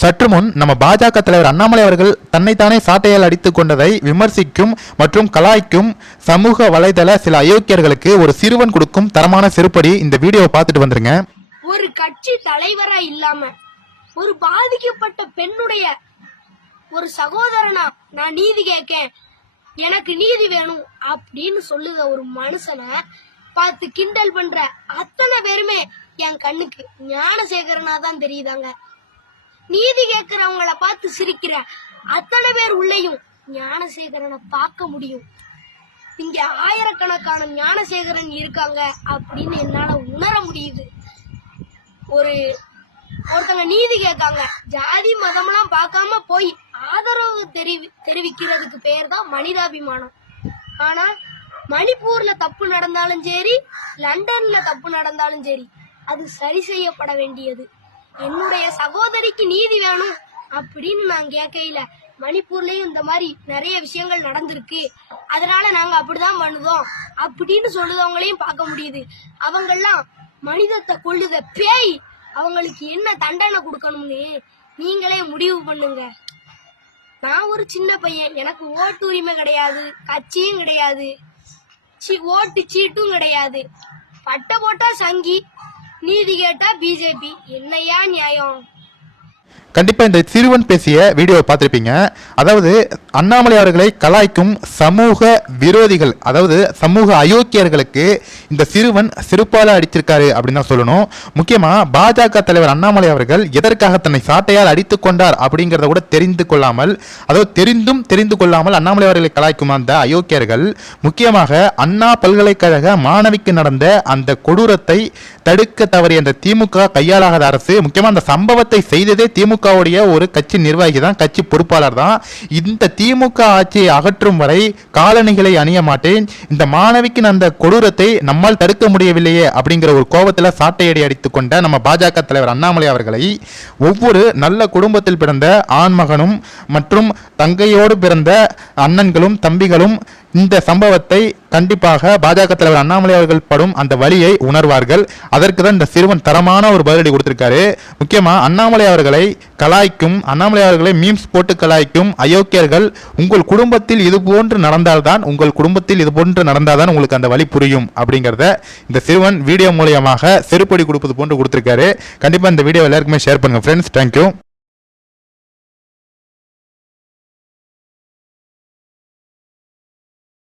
சற்று முன் நம்ம பாஜக தலைவர் அண்ணாமலை அவர்கள் தன்னைத்தானே சாட்டையால் அடித்துக் கொண்டதை விமர்சிக்கும் மற்றும் கலாய்க்கும் சமூக வலைதள சில அயோக்கியர்களுக்கு ஒரு சிறுவன் கொடுக்கும் தரமான செருப்படி இந்த வீடியோவை பார்த்துட்டு வந்துருங்க. ஒரு கட்சி தலைவரா இல்லாம ஒரு பாதிக்கப்பட்ட பெண்ணுடைய ஒரு சகோதரனா நான் நீதி கேட்கேன் எனக்கு நீதி வேணும் அப்படின்னு சொல்லுத ஒரு மனுஷனை பார்த்து கிண்டல் பண்ற அத்தனை பேருமே என் கண்ணுக்கு ஞானசேகரனா தான் தெரியுதாங்க. நீதி கேட்கிறவங்கள பார்த்து சிரிக்கிற அத்தனை பேர் உள்ளேயும் ஞானசேகரனை பார்க்க முடியும். இங்க ஆயிரக்கணக்கான ஞானசேகரன் இருக்காங்க அப்படின்னு என்னால உணர முடியுது. ஒரு ஒருத்தங்க நீதி கேட்காங்க. ஜாதி மதம்லாம் பார்க்காம போய் ஆதரவு தெரிவி தெரிவிக்கிறதுக்கு பேர் தான் மனிதாபிமானம். ஆனா மணிப்பூர்ல தப்பு நடந்தாலும் சரி லண்டன்ல தப்பு நடந்தாலும் சரி அது சரி செய்யப்பட வேண்டியது. என்னுடைய சகோதரிக்கு நீதி வேணும் அப்படின்னு நான் கேட்கையில. மணிப்பூர்லயும் இந்த மாதிரி நிறைய விஷயங்கள் நடந்திருக்கு. அதனால நாங்க அப்படிதான் பண்ணுதோம் அப்படின்னு சொல்லுதவங்களையும் பார்க்க முடியுது. அவங்கெல்லாம் மனிதத்தை கொள்ளுத பேய். அவங்களுக்கு என்ன தண்டனை கொடுக்கணும்னு நீங்களே முடிவு பண்ணுங்க. நான் ஒரு சின்ன பையன். எனக்கு ஓட்டு உரிமை கிடையாது கட்சியும் கிடையாது ஓட்டு சீட்டும் கிடையாது. பட்டை போட்டா சங்கி நீதி கேட்டா பிஜேபி. என்னையா நியாயம்? கண்டிப்பாக இந்த சிறுவன் பேசிய வீடியோவை பார்த்துருப்பீங்க. அதாவது அண்ணாமலை அவர்களை கலாய்க்கும் சமூக விரோதிகள் அதாவது சமூக அயோக்கியர்களுக்கு இந்த சிறுவன் சிறுப்பால அடித்திருக்காரு அப்படின்னு தான் சொல்லணும். முக்கியமாக பாஜக தலைவர் அண்ணாமலை அவர்கள் எதற்காக தன்னை சாட்டையால் அடித்து கொண்டார் அப்படிங்கிறத கூட தெரிந்து கொள்ளாமல் அதாவது தெரிந்தும் தெரிந்து கொள்ளாமல் அண்ணாமலை அவர்களை கலாய்க்கும் அந்த அயோக்கியர்கள் முக்கியமாக அண்ணா பல்கலைக்கழக மாணவிக்கு நடந்த அந்த கொடூரத்தை தடுக்க தவறிய அந்த திமுக கையாளாகாத அரசு முக்கியமாக அந்த சம்பவத்தை செய்ததே திமுக திமுகவுடைய ஒரு கட்சி நிர்வாகி தான் கட்சி பொறுப்பாளர் தான். இந்த திமுக ஆட்சியை அகற்றும் வரை காலணிகளை அணிய மாட்டேன். இந்த மாணவிக்கின் அந்த கொடூரத்தை நம்மால் தடுக்க முடியவில்லையே அப்படிங்கிற ஒரு கோபத்தில் சாட்டையடி அடித்துக் கொண்ட நம்ம பாஜக தலைவர் அண்ணாமலை அவர்களை ஒவ்வொரு நல்ல குடும்பத்தில் பிறந்த ஆண்மகனும் மற்றும் தங்கையோடு பிறந்த அண்ணன்களும் தம்பிகளும் இந்த சம்பவத்தை கண்டிப்பாக பாஜக தலைவர் அண்ணாமலை அவர்கள் படும் அந்த வழியை உணர்வார்கள். அதற்கு தான் இந்த சிறுவன் தரமான ஒரு பதிலடி கொடுத்திருக்காரு. முக்கியமாக அண்ணாமலை அவர்களை கலாய்க்கும் அண்ணாமலை அவர்களை மீம்ஸ் போட்டு கலாய்க்கும் அயோக்கியர்கள் உங்கள் குடும்பத்தில் இது போன்று நடந்தால்தான் உங்கள் குடும்பத்தில் இது போன்று நடந்தால்தான் உங்களுக்கு அந்த வழி புரியும் அப்படிங்கிறத இந்த சிறுவன் வீடியோ மூலியமாக செருப்படி கொடுப்பது போன்று கொடுத்திருக்காரு. கண்டிப்பாக இந்த வீடியோ எல்லாருக்குமே ஷேர் பண்ணுங்கள் ஃப்ரெண்ட்ஸ் தேங்க்யூ